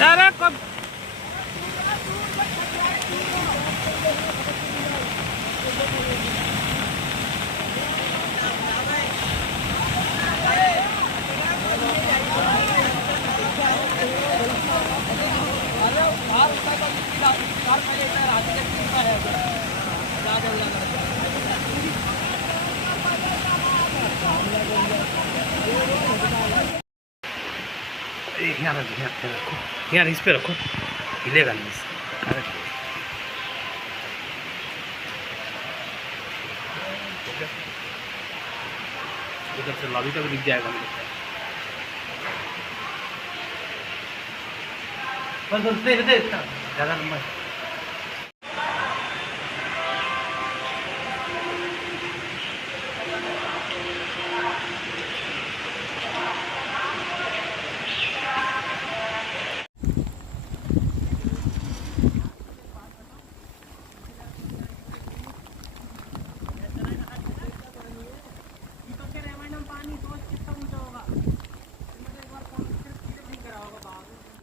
अरे कब यहाँ रखो, यहाँ इस पे रखो, हिलेगा नहीं इससे। उधर से लॉबी तक दिख जाएगा मुझे। बस बस दे ज़्यादा लंबा है।